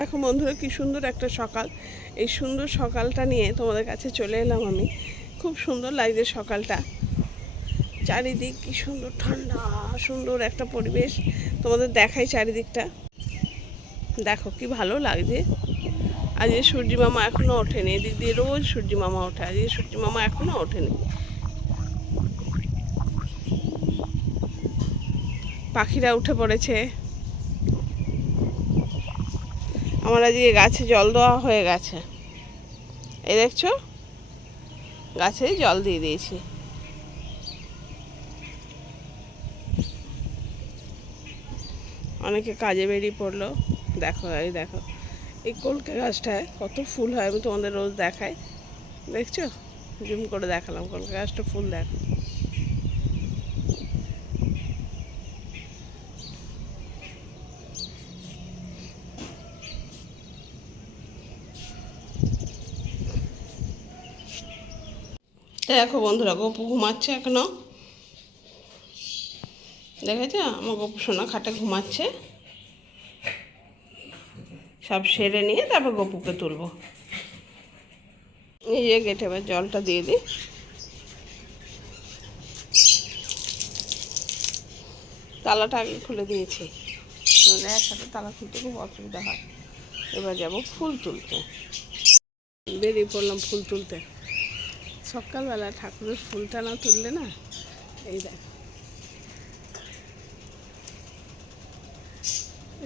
দেখো বন্ধুরা, কি সুন্দর একটা সকাল। এই সুন্দর সকালটা নিয়ে তোমাদের কাছে চলে এলাম আমি। খুব সুন্দর লাগছে সকালটা, চারিদিক কি সুন্দর ঠান্ডা, সুন্দর একটা পরিবেশ। তোমাদের দেখাই চারিদিকটা, দেখো কি ভালো লাগছে। আজকে সূর্যি মামা এখনও ওঠেনি, এদিক দিয়ে রোজ সূর্যি মামা ওঠে, আজকে সূর্যি মামা এখনও ওঠেনি। পাখিরা উঠে পড়েছে। আমার আজকে গাছে জল দেওয়া হয়ে গেছে, এই দেখছো, গাছে জল দিয়ে দিয়েছি। অনেকে কাজে বেরিয়ে পড়লো। দেখো এই দেখো, এই কলকে গাছটায় কত ফুল হয়, আমি তোমাদের রোজ দেখাই, দেখছো, জুম করে দেখালাম। কলকে গাছটা ফুল দেখো। দেখো বন্ধুরা, গপু ঘুমাচ্ছে এখনো, দেখেছ আমার গপু সোনা খাটে ঘুমাচ্ছে। সব সেরে নিয়ে তারপর গপুকে তুলবো। এই যে গেটে এবার জলটা দিয়ে দিই। তালাটা আগে খুলে দিয়েছি, একসাথে তালা খুলতে খুব অসুবিধা হয়। এবার যাব ফুল তুলতে, বেরিয়ে পড়লাম ফুল তুলতে। সকালবেলা ঠাকুরের ফুলটা না তুললে না, এই দেখ,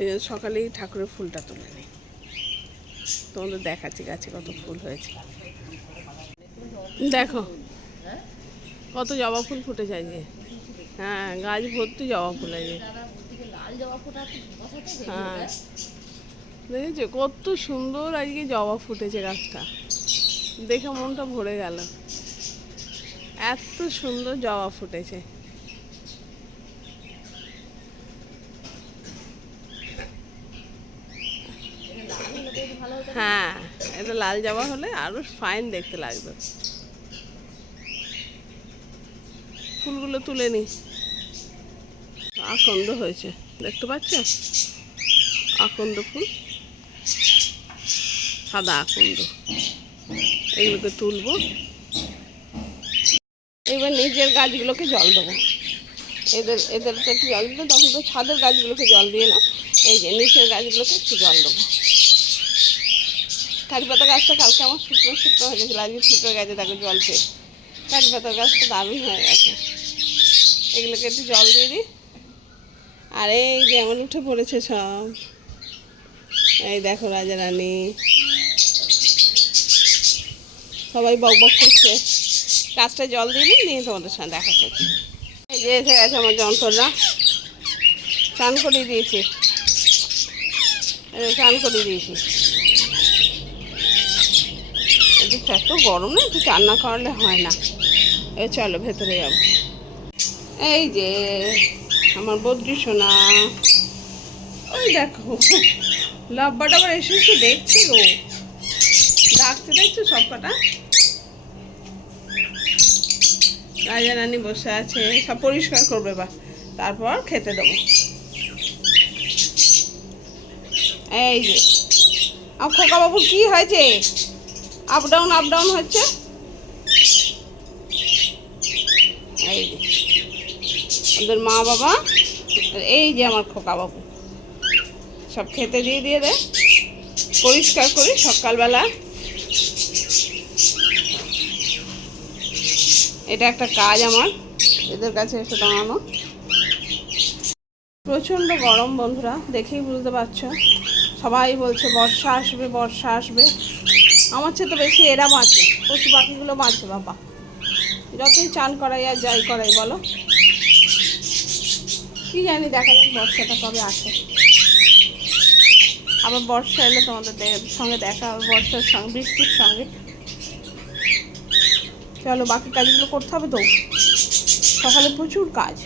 এই সকালেই ঠাকুরের ফুলটা তুলে নিই। তোমাদের দেখাচ্ছি গাছে কত ফুল হয়েছে। দেখো কত জবা ফুল ফুটে যায় যে, হ্যাঁ গাছ ভর্তি জবা ফুল আছে। হ্যাঁ দেখেছো কত সুন্দর আজকে জবা ফুটেছে, গাছটা দেখে মনটা ভরে গেল, এত সুন্দর জবা ফুটেছে। হ্যাঁ এটা লাল জবা হলে আরো ফাইন দেখতে লাগবে। ফুলগুলো তুলে নি, আকন্দ হয়েছে দেখতে পাচ্ছ, আকন্দ ফুল, সাদা আকন্দ, এগুলোকে তুলবো। এবার নিজের গাছগুলোকে জল দেবো, এদেরকে একটু জল দিলে তখন তো ছাদের গাছগুলোকে জল দিয়ে না, এই যে নিচের গাছগুলোকে একটু জল দেবো। কারি পাতা গাছটা কালকে আমার শুকনো শুকনো হয়ে গেছিলো, আজকে শুকনো গেছে, দেখো জল পেয়ে। কারি পাতা গাছটা দারুণ হয়ে গেছে, এগুলোকে একটু জল দিয়ে দিই। আর এই যে এমন উঠে পড়েছে সব, এই দেখো রাজা রানী সবাই বক বক করছে। গাছটা জল দিয়ে নিয়ে তোমাদের সঙ্গে দেখা করছি। এই যে এসে গেছে আমার যন্ত্রণা, চান করিয়ে দিয়েছি, চান করিয়ে দিয়েছি। একটু এত গরম না, একটু চান না করলে হয় না। এই চলো ভেতরে যাবো। এই যে আমার বদ্রি সোনা, ওই দেখো লাব্বাটা আবার এসে এসে দেখছে গো, ডাকতে দেখছো সব কটা। রাজা রানী বসে আছে, সব পরিষ্কার করবে বা তারপর খেতে দেবো। এই যে আমার খোকা বাবু কি হয়েছে, আপ ডাউন হচ্ছে। এই যে ওদের মা বাবা, এই যে আমার খোকা বাবু, সব খেতে দিয়ে দে, পরিষ্কার করি সকালবেলা। এটা একটা কাজ আমার, এদের কাছে এসে দাঁড়ানো। প্রচণ্ড গরম বন্ধুরা, দেখেই বুঝতে পারছো। সবাই বলছে বর্ষা আসবে বর্ষা আসবে, আমার চেয়ে তো বেশি এরা বাঁচে, পশু পাখিগুলো বাঁচে বাবা। যতই চান করাই আর যাই করাই বলো, কি জানি, দেখা যাক বর্ষাটা কবে আসে। আবার বর্ষা এলে তোমাদের সঙ্গে দেখা হবে, বর্ষার সঙ্গে বৃষ্টির সঙ্গে। চলো বাকি কাজগুলো করতে হবে তো, সকালে প্রচুর কাজ।